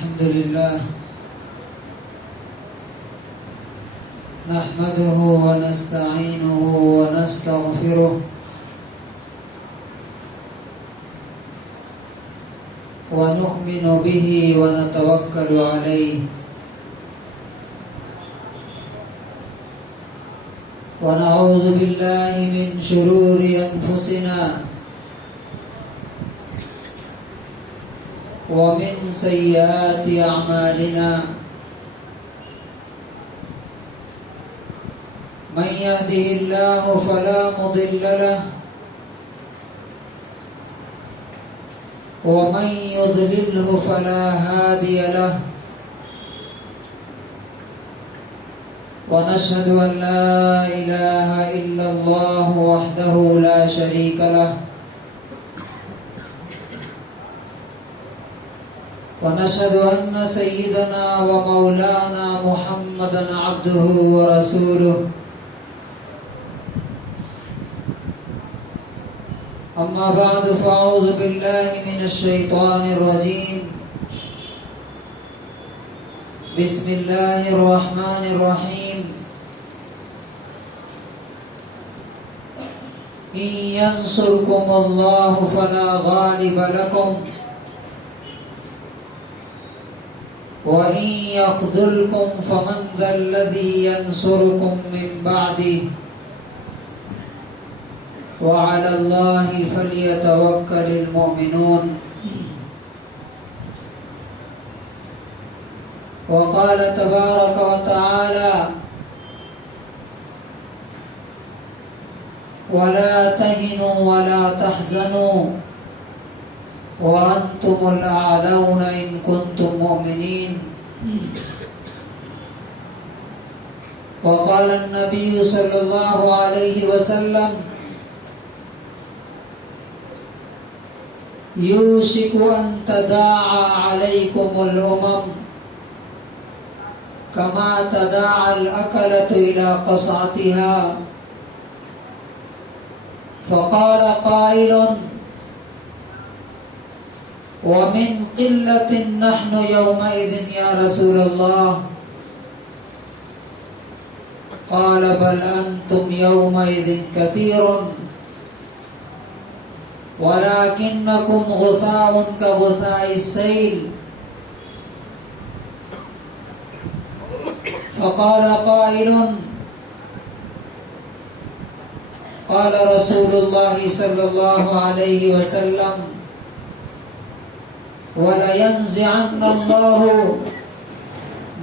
الحمد لله نحمده ونستعينه ونستغفره ونؤمن به ونتوكل عليه ونعوذ بالله من شرور أنفسنا ومن سيئات أعمالنا من يهده الله فلا مضل له ومن يضلله فلا هادي له ونشهد أن لا إله إلا الله وحده لا شريك له ونشهد أن سيدنا ومولانا محمدا عبده ورسوله أما بعد فأعوذ بالله من الشيطان الرجيم بسم الله الرحمن الرحيم إن ينصركم الله فلا غالب لكم وإن يخذلكم فمن ذا الذي ينصركم من بعده وعلى الله فليتوكل المؤمنون وقال تبارك وتعالى ولا تهنوا ولا تحزنوا وأنتم الأعلون إن كنتم مؤمنين وقال النبي صلى الله عليه وسلم يوشك أن تداعى عليكم الأمم كما تداعى الأكلة إلى قصعتها فقال قائل ومن قلة نحن يومئذ يا رسول الله قال بل أنتم يومئذ كثير ولكنكم غثاء كغثاء السيل فقال قائل قال رسول الله صلى الله عليه وسلم وَلَيَنزِعَنَّ اللَّهُ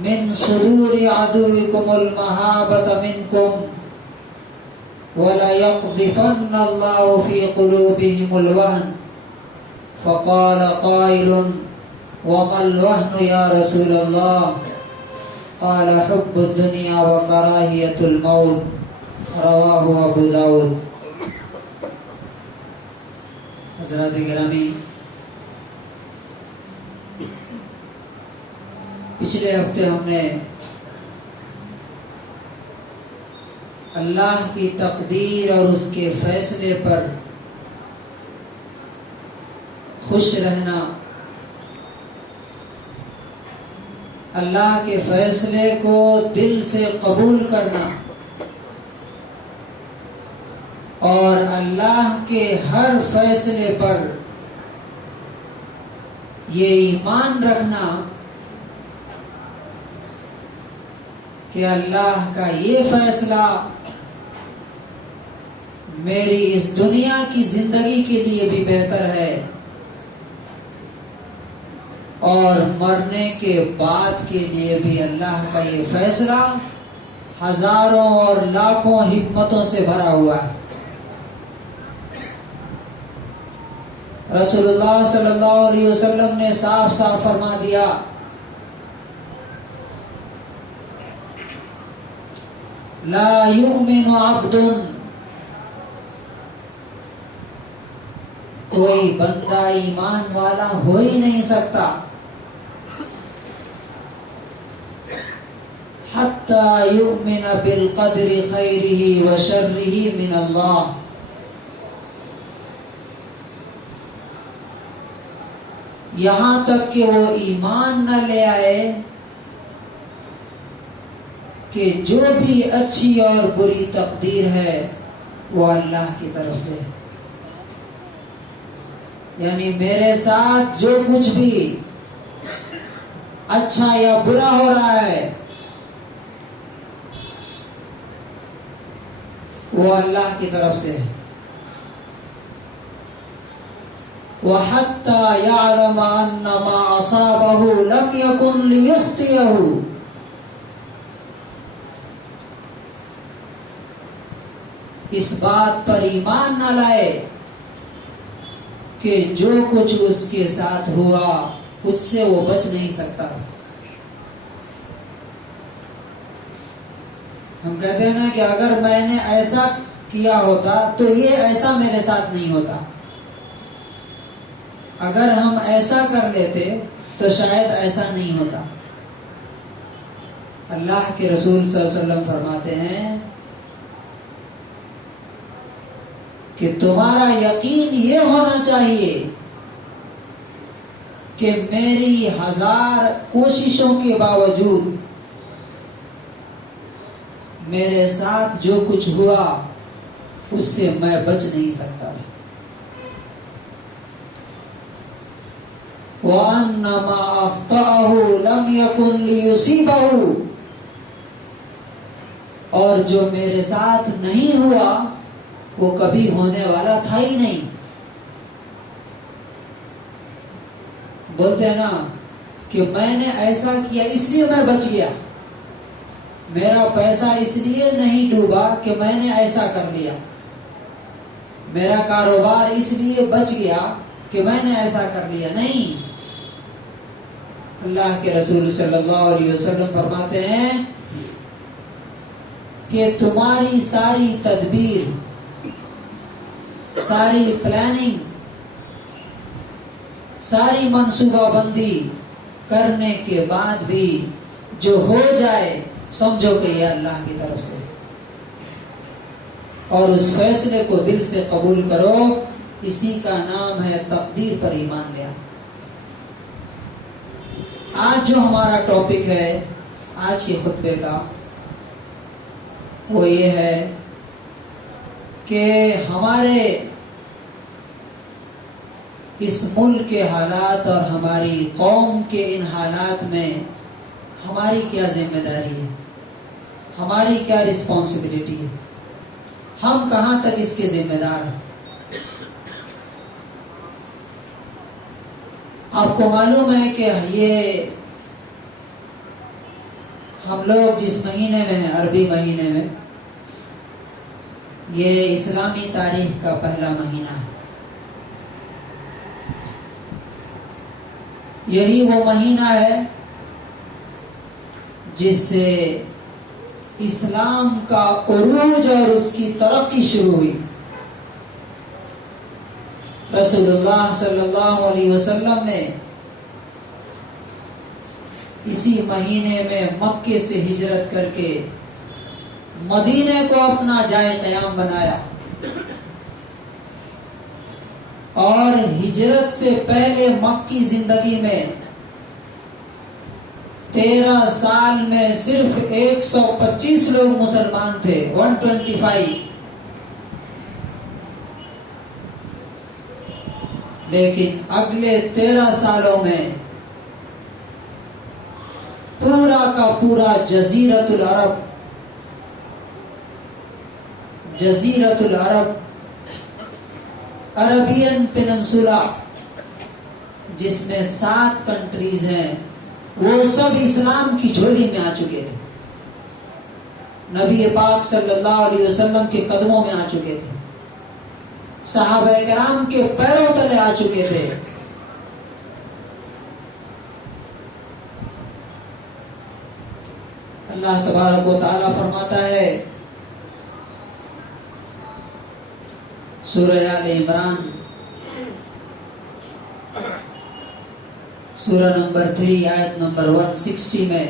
مِنْ صُدُورِ عَدُوِّكُمُ الْمَهَابَةَ مِنْكُمْ وَلَيَقْذِفَنَّ اللَّهُ فِي قُلُوبِهِمُ الْوَهْنَ فَقَالَ قَائِلٌ وَمَا الْوَهْنُ يَا رسول الله قال حب الدنيا وكراهية الموت رواہ ابو داؤد۔ حضرات گرامی، پچھلے ہفتے ہم نے اللہ کی تقدیر اور اس کے فیصلے پر خوش رہنا، اللہ کے فیصلے کو دل سے قبول کرنا اور اللہ کے ہر فیصلے پر یہ ایمان رکھنا کہ اللہ کا یہ فیصلہ میری اس دنیا کی زندگی کے لیے بھی بہتر ہے اور مرنے کے بعد کے لیے بھی اللہ کا یہ فیصلہ ہزاروں اور لاکھوں حکمتوں سے بھرا ہوا ہے۔ رسول اللہ صلی اللہ علیہ وسلم نے صاف صاف فرما دیا لا یؤمن عبد، کوئی بندہ ایمان والا ہو ہی نہیں سکتا حتی یؤمن بالقدر خیرہ وشرہ من اللہ، یہاں تک کہ وہ ایمان نہ لے آئے کہ جو بھی اچھی اور بری تقدیر ہے وہ اللہ کی طرف سے ہے. یعنی میرے ساتھ جو کچھ بھی اچھا یا برا ہو رہا ہے وہ اللہ کی طرف سے ہے. وَحَتَّى يَعْلَمَ أَنَّ مَا أَصَابَهُ لَمْ يَكُنْ لِيُخْطِئَهُ. اس بات پر ایمان نہ لائے کہ جو کچھ اس کے ساتھ ہوا اس سے وہ بچ نہیں سکتا. ہم کہتے ہیں نا کہ اگر میں نے ایسا کیا ہوتا تو یہ ایسا میرے ساتھ نہیں ہوتا. اگر ہم ایسا کر لیتے تو شاید ایسا نہیں ہوتا. اللہ کے رسول صلی اللہ علیہ وسلم فرماتے ہیں کہ تمہارا یقین یہ ہونا چاہیے کہ میری 1000 کوششوں کے باوجود میرے ساتھ جو کچھ ہوا اس سے میں بچ نہیں سکتا. وَأَنَّ مَا أَخْطَأَهُ لَمْ يَكُنْ لِيُصِيبَهُ. اور جو میرے ساتھ نہیں ہوا وہ کبھی ہونے والا تھا ہی نہیں. بولتے ہیں نا کہ میں نے ایسا کیا اس لیے میں بچ گیا, میرا پیسہ اس لیے نہیں ڈوبا کہ میں نے ایسا کر لیا, میرا کاروبار اس لیے بچ گیا کہ میں نے ایسا کر لیا. نہیں, اللہ کے رسول صلی اللہ علیہ وسلم فرماتے ہیں کہ تمہاری ساری تدبیر, ساری پلاننگ, ساری منصوبہ بندی کرنے کے بعد بھی جو ہو جائے سمجھو کہ یہ اللہ کی طرف سے, اور اس فیصلے کو دل سے قبول کرو. اسی کا نام ہے تقدیر پر ایمان لیا. آج جو ہمارا ٹاپک ہے آج کے خطبے کا وہ یہ ہے کہ ہمارے اس ملک کے حالات اور ہماری قوم کے ان حالات میں ہماری کیا ذمہ داری ہے, ہماری کیا رسپانسبلٹی ہے, ہم کہاں تک اس کے ذمہ دار ہیں. آپ کو معلوم ہے کہ یہ ہم لوگ جس مہینے میں ہیں, عربی مہینے میں, یہ اسلامی تاریخ کا پہلا مہینہ ہے. یہی وہ مہینہ ہے جس سے اسلام کا عروج اور اس کی ترقی شروع ہوئی. رسول اللہ صلی اللہ علیہ وسلم نے اسی مہینے میں مکے سے ہجرت کر کے مدینے کو اپنا جائے قیام بنایا, اور ہجرت سے پہلے مکی زندگی میں 13 سال میں صرف 125 لوگ مسلمان تھے, 125. لیکن اگلے 13 سالوں میں پورا کا پورا جزیرت العرب, عربین پیننسولا جس میں 7 کنٹریز ہیں, وہ سب اسلام کی جھولی میں آ چکے تھے, نبی پاک صلی اللہ علیہ وسلم کے قدموں میں آ چکے تھے, صحابہ کرام کے پیروں تلے آ چکے تھے. اللہ تبارک و تعالی فرماتا ہے سورہ آل عمران سورہ نمبر 3 آیت نمبر 160 میں,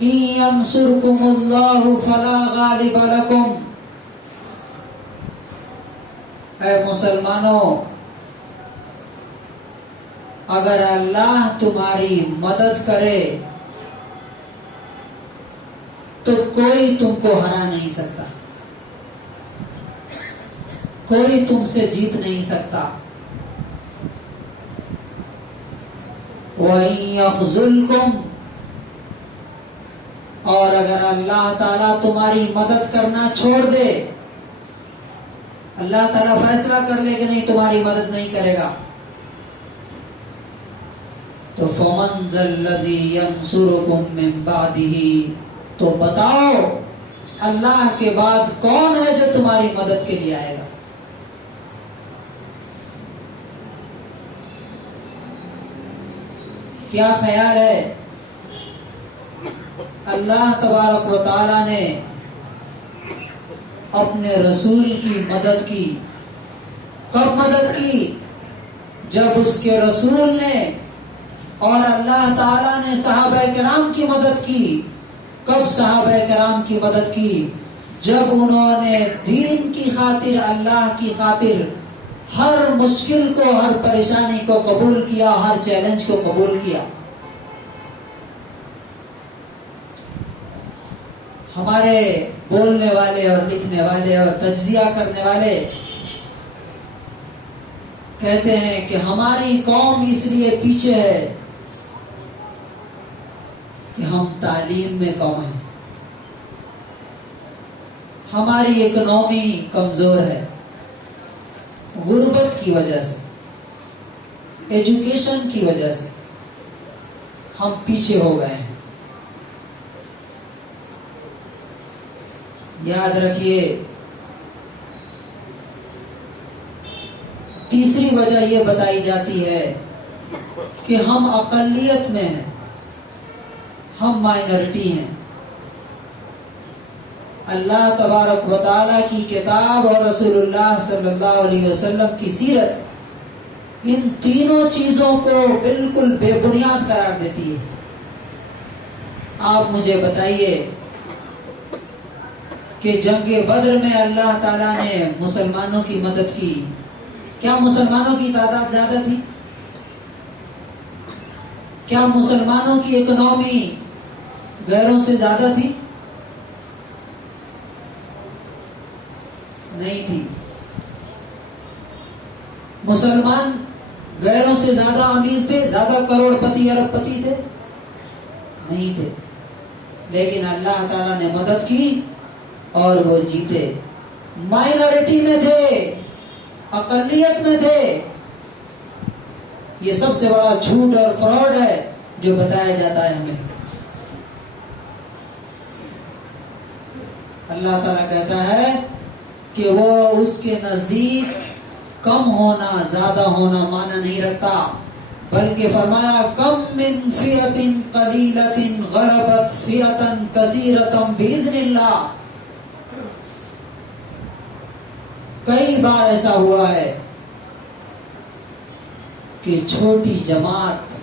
إِن يَنْصُرْكُمُ اللَّهُ فَلَا غَالِبَ لَكُمْ. اے مسلمانوں, اگر اللہ تمہاری مدد کرے تو کوئی تم کو ہرا نہیں سکتا، کوئی تم سے جیت نہیں سکتا۔ وَإِن يَخْذُلْكُمْ، اور اگر اللہ تعالیٰ تمہاری مدد کرنا چھوڑ دے، اللہ تعالیٰ فیصلہ کر لے کہ نہیں تمہاری مدد نہیں کرے گا، تو فَمَنْ ذَا الَّذِي يَنْصُرُكُمْ مِنْ بَعْدِهِ، تو بتاؤ اللہ کے بعد کون ہے جو تمہاری مدد کے لیے آئے گا؟ کیا خیال ہے؟ اللہ تبارک و تعالی نے اپنے رسول کی مدد کی۔ کب مدد کی؟ جب اس کے رسول نے اور اللہ تعالی نے صحابہ کرام کی مدد کی۔ کب صحابہ کرام کی مدد کی؟ جب انہوں نے دین کی خاطر، اللہ کی خاطر ہر مشکل کو، ہر پریشانی کو قبول کیا، ہر چیلنج کو قبول کیا۔ ہمارے بولنے والے اور لکھنے والے اور تجزیہ کرنے والے کہتے ہیں کہ ہماری قوم اس لیے پیچھے ہے کہ ہم تعلیم میں کم ہیں، ہماری اکنامی کمزور ہے، غربت کی وجہ سے، ایجوکیشن کی وجہ سے ہم پیچھے ہو گئے ہیں۔ یاد رکھیے، تیسری وجہ یہ بتائی جاتی ہے کہ ہم اقلیت میں ہیں، ہم مائنرٹی ہیں۔ اللہ تبارک و تعالیٰ کی کتاب اور رسول اللہ صلی اللہ علیہ وسلم کی سیرت ان تینوں چیزوں کو بالکل بے بنیاد قرار دیتی ہے۔ آپ مجھے بتائیے کہ جنگ بدر میں اللہ تعالیٰ نے مسلمانوں کی مدد کی، کیا مسلمانوں کی تعداد زیادہ تھی؟ کیا مسلمانوں کی اکنامی غیروں سے زیادہ تھی؟ نہیں تھی۔ مسلمان غیروں سے زیادہ امیر تھے، زیادہ کروڑ پتی ارب پتی تھے؟ نہیں تھے، لیکن اللہ تعالیٰ نے مدد کی اور وہ جیتے۔ مائنورٹی میں تھے، اقلیت میں تھے۔ یہ سب سے بڑا جھوٹ اور فراڈ ہے جو بتایا جاتا ہے ہمیں۔ اللہ تعالیٰ کہتا ہے کہ وہ اس کے نزدیک کم ہونا زیادہ ہونا معنی نہیں رکھتا، بلکہ فرمایا کم من فئۃ قلیلۃ غلبت فئۃ کثیرۃ باذن اللہ۔ کئی بار ایسا ہوا ہے کہ چھوٹی جماعت،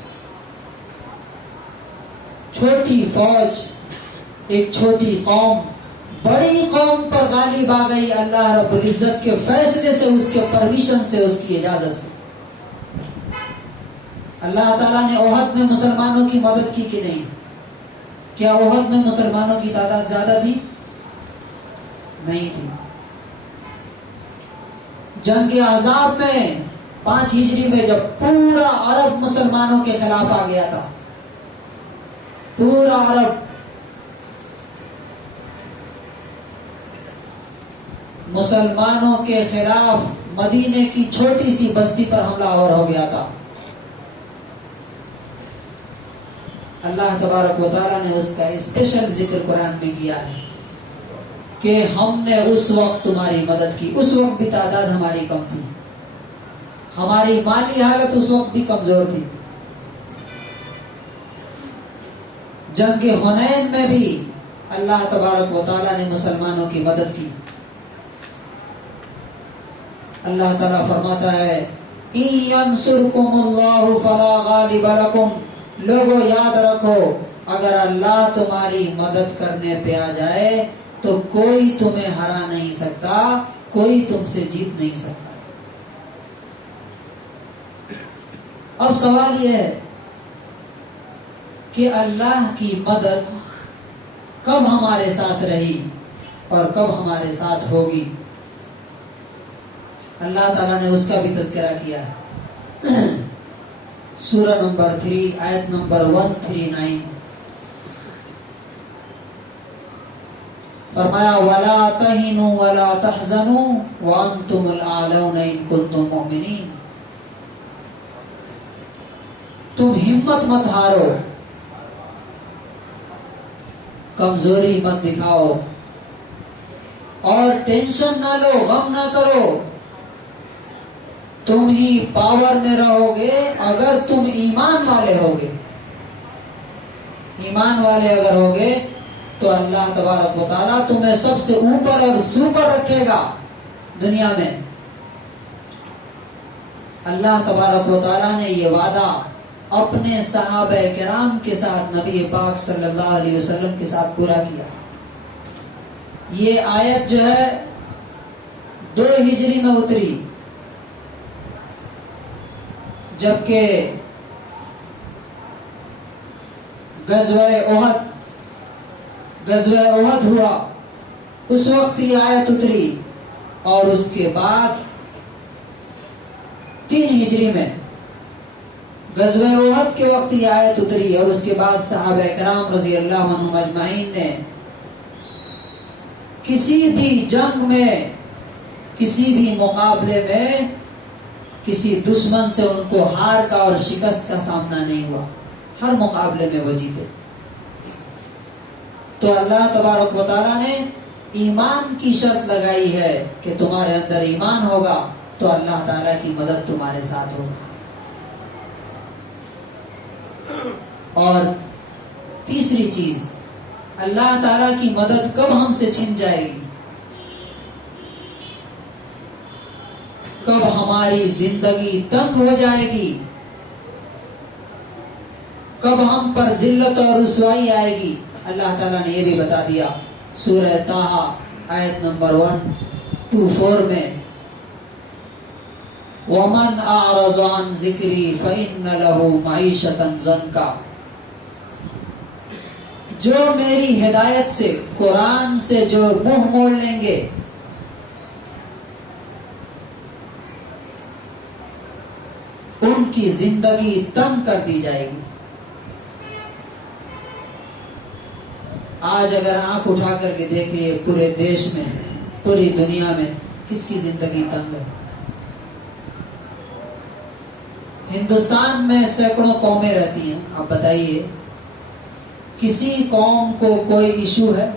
چھوٹی فوج، ایک چھوٹی قوم بڑی قوم پر غالب آ گئی اللہ رب العزت کے فیصلے سے، اس کے پرمیشن سے، اس کی اجازت سے۔ اللہ تعالیٰ نے احد میں مسلمانوں کی مدد کی کہ نہیں؟ کیا احد میں مسلمانوں کی تعداد زیادہ تھی؟ نہیں تھی۔ جنگ احزاب میں 5 ہجری میں جب پورا عرب مسلمانوں کے خلاف آ گیا تھا، پورا عرب مسلمانوں کے خلاف مدینے کی چھوٹی سی بستی پر حملہ آور ہو گیا تھا، اللہ تبارک و تعالیٰ نے اس کا اسپیشل ذکر قرآن میں کیا ہے کہ ہم نے اس وقت تمہاری مدد کی۔ اس وقت بھی تعداد ہماری کم تھی، ہماری مالی حالت اس وقت بھی کمزور تھی۔ جنگ حنین میں بھی اللہ تبارک و تعالیٰ نے مسلمانوں کی مدد کی۔ اللہ تعالیٰ فرماتا ہے إِن يَنْصُرْكُمُ اللَّهُ فَلَا غَالِبَ لَكُمْ، لوگوں یاد رکھو اگر اللہ تمہاری مدد کرنے پہ آ جائے تو کوئی تمہیں ہرا نہیں سکتا، کوئی تم سے جیت نہیں سکتا۔ اب سوال یہ ہے کہ اللہ کی مدد کب ہمارے ساتھ رہی اور کب ہمارے ساتھ ہوگی؟ اللہ تعالیٰ نے اس کا بھی تذکرہ کیا ہے سورہ نمبر 3 آیت نمبر 139 فرمایا وَلَا تَهِنُوا وَلَا تَحْزَنُوا وَأَنْتُمُ الْأَعْلَوْنَ إِن كُنتُم مُؤْمِنِينَ، تم ہمت مت ہارو، کمزوری مت دکھاؤ اور ٹینشن نہ لو، غم نہ کرو، تم ہی پاور میں رہو گے اگر تم ایمان والے ہوگے۔ ایمان والے اگر ہوگے تو اللہ تبارک و تعالیٰ تمہیں سب سے اوپر اور سوپر رکھے گا دنیا میں۔ اللہ تبارک و تعالیٰ نے یہ وعدہ اپنے صحابہ کرام کے ساتھ نبی پاک صلی اللہ علیہ وسلم کے ساتھ پورا کیا۔ یہ آیت جو ہے 2 ہجری میں اتری، جبکہ غزوہ احد ہوا اس وقت یہ آیت اتری، اور اس کے بعد 3 ہجری میں غزوہ احد کے وقت یہ آیت اتری، اور اس کے بعد صحابہ کرام رضی اللہ عنہم اجمعین نے کسی بھی جنگ میں، کسی بھی مقابلے میں کسی دشمن سے ان کو ہار کا اور شکست کا سامنا نہیں ہوا، ہر مقابلے میں وہ جیتے۔ تو اللہ تبارک و تعالیٰ نے ایمان کی شرط لگائی ہے کہ تمہارے اندر ایمان ہوگا تو اللہ تعالیٰ کی مدد تمہارے ساتھ ہوگی۔ اور تیسری چیز، اللہ تعالیٰ کی مدد کب ہم سے چھن جائے گی؟ کب ہماری زندگی تنگ ہو جائے گی، کب ہم پر ذلت اور رسوائی آئے گی؟ اللہ تعالیٰ نے یہ بھی بتا دیا سورہ طٰہٰ آیت نمبر 124 میں، وَمَنْ أَعْرَضَ عَنْ ذِكْرِي فَإِنَّ لَهُ مَعِيشَةً ضَنْكًا، جو میری ہدایت سے، قرآن سے جو منہ موڑ لیں گے، ان کی زندگی تنگ کر دی جائے گی۔ آج اگر آنکھ اٹھا کر کے دیکھ لیے پورے دیش میں، پوری دنیا میں کس کی زندگی تنگ ہے؟ ہندوستان میں سینکڑوں قومیں رہتی ہیں، آپ بتائیے کسی قوم کو کوئی ایشو ہے؟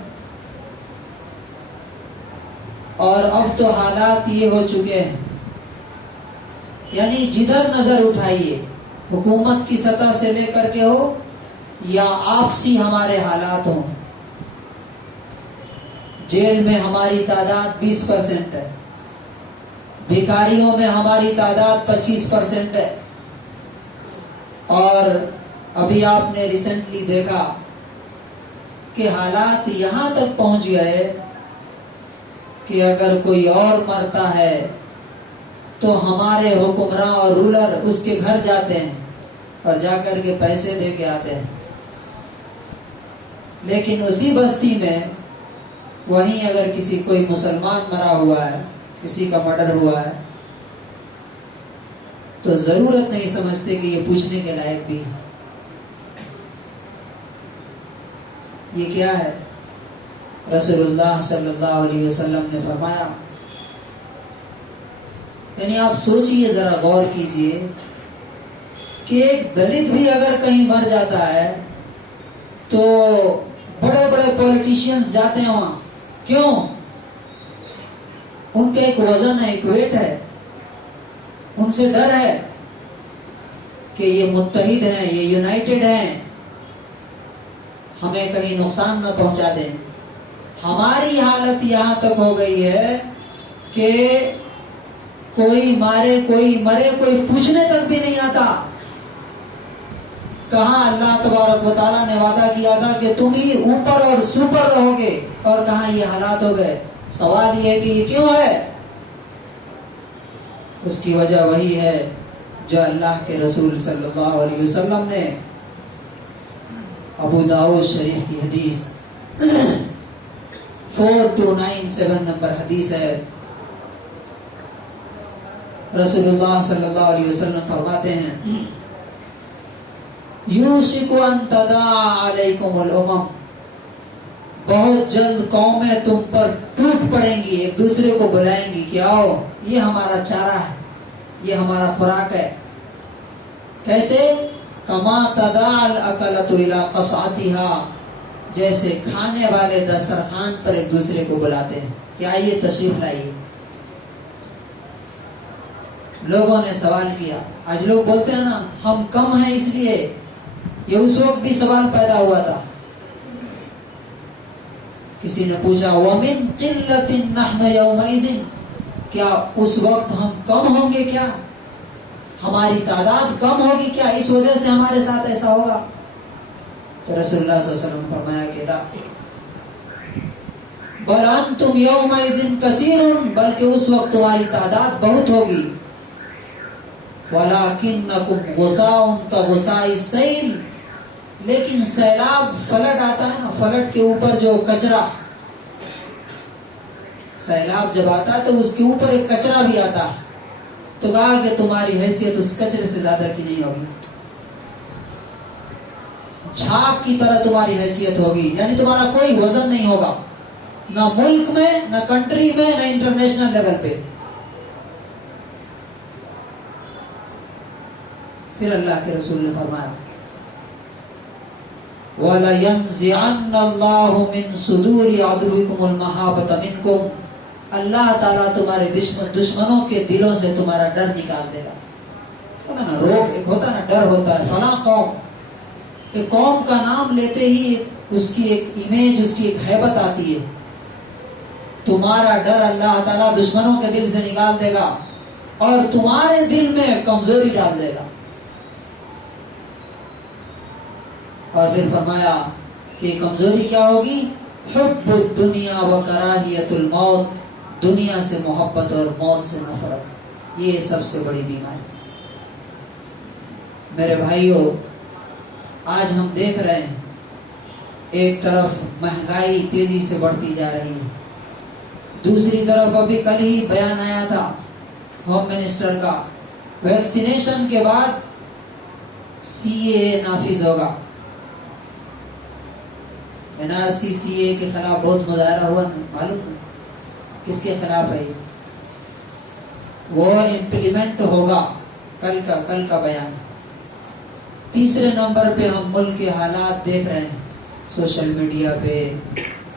اور اب تو حالات یہ ہو چکے ہیں، یعنی جدھر نظر اٹھائیے، حکومت کی سطح سے لے کر کے ہو یا آپسی ہمارے حالات ہوں، جیل میں ہماری تعداد 20% ہے، بھکاریوں میں ہماری تعداد 25% ہے، اور ابھی آپ نے ریسنٹلی دیکھا کہ حالات یہاں تک پہنچ گئے کہ اگر کوئی اور مرتا ہے تو ہمارے حکمراں اور رولر اس کے گھر جاتے ہیں اور جا کر کے پیسے دے کے آتے ہیں، لیکن اسی بستی میں وہیں اگر کسی کوئی مسلمان مرا ہوا ہے، کسی کا مرڈر ہوا ہے، تو ضرورت نہیں سمجھتے کہ یہ پوچھنے کے لائق بھی ہے۔ یہ کیا ہے؟ رسول اللہ صلی اللہ علیہ وسلم نے فرمایا، یعنی آپ سوچئے، ذرا غور کیجئے کہ ایک دلت بھی اگر کہیں مر جاتا ہے تو بڑے بڑے پولیٹیشینز جاتے ہیں وہاں، کیوں؟ ان کا ایک وزن ہے، ایک ویٹ ہے، ان سے ڈر ہے کہ یہ متحد ہیں، یہ یونائٹڈ ہیں، ہمیں کہیں نقصان نہ پہنچا دیں۔ ہماری حالت یہاں تک ہو گئی ہے کہ کوئی مارے، کوئی مرے، کوئی پوچھنے تک بھی نہیں آتا۔ کہاں اللہ تبارک و تعالیٰ نے وعدہ کیا تھا کہ تم ہی اوپر اور سوپر رہو گے، اور کہاں یہ حالات ہو گئے۔ سوال یہ ہے کہ یہ کیوں ہے؟ اس کی وجہ وہی ہے جو اللہ کے رسول صلی اللہ علیہ وسلم نے ابو داؤد شریف کی حدیث 4297 نمبر حدیث ہے. رسول اللہ صلی اللہ علیہ وسلم فرماتے ہیں یوشک ان تداعی علیکم الامم، بہت جلد قومیں تم پر ٹوٹ پڑیں گی، ایک دوسرے کو بلائیں گی کہ آؤ یہ ہمارا چارہ ہے، یہ ہمارا خوراک ہے. کیسے؟ کما تداعی الاکلۃ الی قصعتها، جیسے کھانے والے دسترخوان پر ایک دوسرے کو بلاتے ہیں کہ آئیے تشریف لائیے. لوگوں نے سوال کیا، آج لوگ بولتے ہیں نا ہم کم ہیں اس لیے، یہ اس وقت بھی سوال پیدا ہوا تھا. کسی نے پوچھا وَمِن قِلَّةٍ نَحْنُ يَوْمَئِذٍ، کیا اس وقت ہم کم ہوں گے؟ کیا ہماری تعداد کم ہوگی؟ کیا اس وجہ سے ہمارے ساتھ ایسا ہوگا؟ تو رسول اللہ صلی اللہ علیہ وسلم فرمایا کہ لا، بل انتم یومئذ کثیر، بلکہ اس وقت تمہاری تعداد بہت ہوگی. وَلَكِنَّكُمْ غُثَاءٌ كَغُثَاءِ السَّيْلِ، لیکن سیلاب فلٹ آتا ہے نا، فلٹ کے اوپر جو کچرا، سیلاب جب آتا ہے تو اس کے اوپر ایک کچرا بھی آتا ہے، تو کہا کہ تمہاری حیثیت اس کچرے سے زیادہ کی نہیں ہوگی، جھاگ کی طرح تمہاری حیثیت ہوگی، یعنی تمہارا کوئی وزن نہیں ہوگا، نہ ملک میں، نہ کنٹری میں، نہ انٹرنیشنل لیول پہ. پھر اللہ کے رسول نے فرمایا وَلَيَنزِعَنَّ اللَّهُ مِن صُدُورِ عَدُوِّكُمُ الْمَحَابَةَ مِنْكُمْ، اللہ تعالیٰ تمہارے دشمنوں کے دلوں سے تمہارا ڈر نکال دے گا. ہوتا نا روب، ایک ہوتا نا ڈر ہوتا ہے. فلاں قوم، ایک قوم کا نام لیتے ہی اس کی ایک امیج، اس کی ایک ہیبت آتی ہے. تمہارا ڈر اللہ تعالیٰ دشمنوں کے دل سے نکال دے گا اور تمہارے دل میں کمزوری ڈال دے گا. اور پھر فرمایا کہ کمزوری کیا ہوگی؟ حب الدنیا و کراہیت الموت، دنیا سے محبت اور موت سے نفرت، یہ سب سے بڑی بیماری. میرے بھائیوں، آج ہم دیکھ رہے ہیں ایک طرف مہنگائی تیزی سے بڑھتی جا رہی ہے، دوسری طرف ابھی کل ہی بیان آیا تھا ہوم منسٹر کا، ویکسینیشن کے بعد CAA نافذ ہوگا. NRC CAA کے خلاف بہت مظاہرہ ہوا، معلوم کس کے خلاف ہے؟ وہ امپلیمنٹ ہوگا، کل کا بیان. تیسرے نمبر پہ ہم ملک کے حالات دیکھ رہے ہیں، سوشل میڈیا پہ،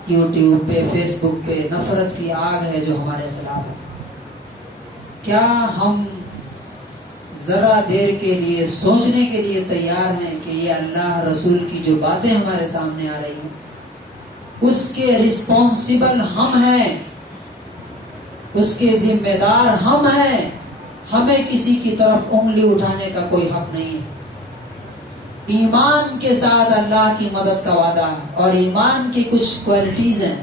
یوٹیوب پہ، فیس بک پہ نفرت کی آگ ہے جو ہمارے خلاف ہے. کیا ہم ذرا دیر کے لیے سوچنے کے لیے تیار ہیں کہ یہ اللہ رسول کی جو باتیں ہمارے سامنے آ رہی ہیں اس کے رسپانسیبل ہم ہیں، اس کے ذمہ دار ہم ہیں، ہمیں کسی کی طرف انگلی اٹھانے کا کوئی حق نہیں ہے. ایمان کے ساتھ اللہ کی مدد کا وعدہ ہے، اور ایمان کی کچھ کوالٹیز ہیں.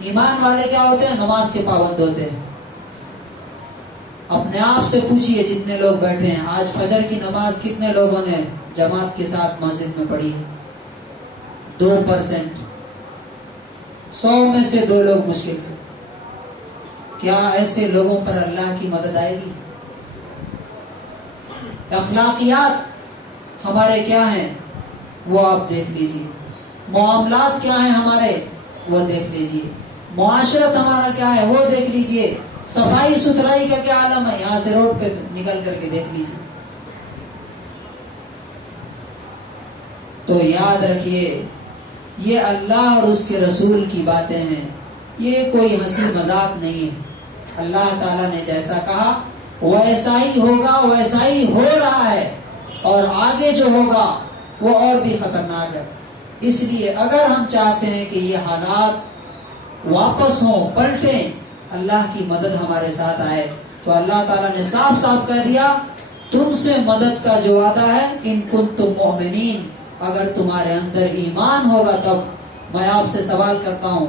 ایمان والے کیا ہوتے ہیں؟ نماز کے پابند ہوتے ہیں. اپنے آپ سے پوچھئے جتنے لوگ بیٹھے ہیں، آج فجر کی نماز کتنے لوگوں نے جماعت کے ساتھ مسجد میں پڑھی ہے؟ 2%، 100 میں سے 2 لوگ مشکل سے. کیا ایسے لوگوں پر اللہ کی مدد آئے گی؟ اخلاقیات ہمارے کیا ہیں وہ آپ دیکھ لیجئے، معاملات کیا ہیں ہمارے وہ دیکھ لیجئے، معاشرت ہمارا کیا ہے وہ دیکھ لیجئے، صفائی ستھرائی کا کیا عالم ہے، یہاں سے روڈ پہ نکل کر کے دیکھ لیجئے. تو یاد رکھیے یہ اللہ اور اس کے رسول کی باتیں ہیں، یہ کوئی ہنسی مذاق نہیں ہے. اللہ تعالیٰ نے جیسا کہا ویسا ہی ہوگا، ویسا ہی ہو رہا ہے، اور آگے جو ہوگا وہ اور بھی خطرناک ہے. اس لیے اگر ہم چاہتے ہیں کہ یہ حالات واپس ہوں، پلٹیں، اللہ کی مدد ہمارے ساتھ آئے، تو اللہ تعالیٰ نے صاف صاف کہہ دیا تم سے مدد کا جو وعدہ ہے ان کنتم مؤمنین، اگر تمہارے اندر ایمان ہوگا. تب میں آپ سے سوال کرتا ہوں،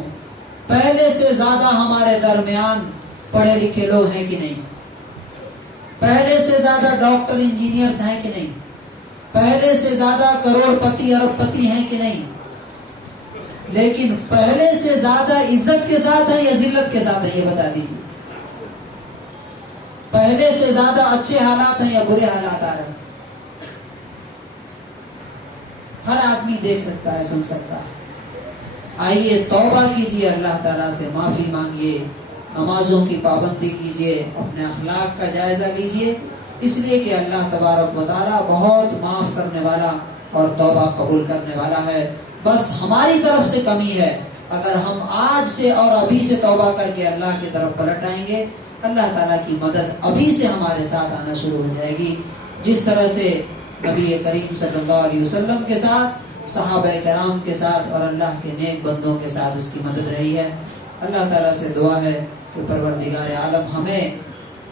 پہلے سے زیادہ ہمارے درمیان پڑھے لکھے لوگ ہیں کہ نہیں؟ پہلے سے زیادہ ڈاکٹر انجینئرز ہیں کہ نہیں؟ پہلے سے زیادہ کروڑ پتی ارب پتی ہیں کہ نہیں؟ لیکن پہلے سے زیادہ عزت کے ساتھ ہے یا ذلت کے ساتھ ہے؟ یہ بتا دیجیے. پہلے سے زیادہ اچھے حالات ہیں یا برے حالات آ رہے ہیں؟ ہر آدمی دیکھ سکتا ہے، سن سکتا ہے. آئیے توبہ کیجیے، اللہ تعالیٰ سے معافی مانگیے، نمازوں کی پابندی کیجیے، اپنے اخلاق کا جائزہ لیجیے، اس لیے کہ اللہ تبارک و تعالیٰ بہت معاف کرنے والا اور توبہ قبول کرنے والا ہے. بس ہماری طرف سے کمی ہے. اگر ہم آج سے اور ابھی سے توبہ کر کے اللہ کی طرف پلٹ آئیں گے، اللہ تعالیٰ کی مدد ابھی سے ہمارے ساتھ آنا شروع ہو جائے گی. جس طرح سے نبی کریم صلی اللہ علیہ وسلم کے ساتھ، صحابہ کرام کے ساتھ اور اللہ کے نیک بندوں کے ساتھ اس کی مدد رہی ہے. اللہ تعالیٰ سے دعا ہے کہ پروردگار عالم ہمیں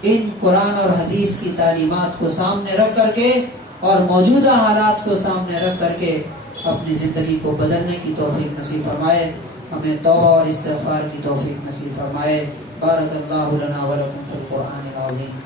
ان قرآن اور حدیث کی تعلیمات کو سامنے رکھ کر کے اور موجودہ حالات کو سامنے رکھ کر کے اپنی زندگی کو بدلنے کی توفیق نصیب فرمائے. ہمیں توبہ اور استغفار کی توفیق نصیب فرمائے. بارک اللہ لنا ولکم فی القرآن العظیم.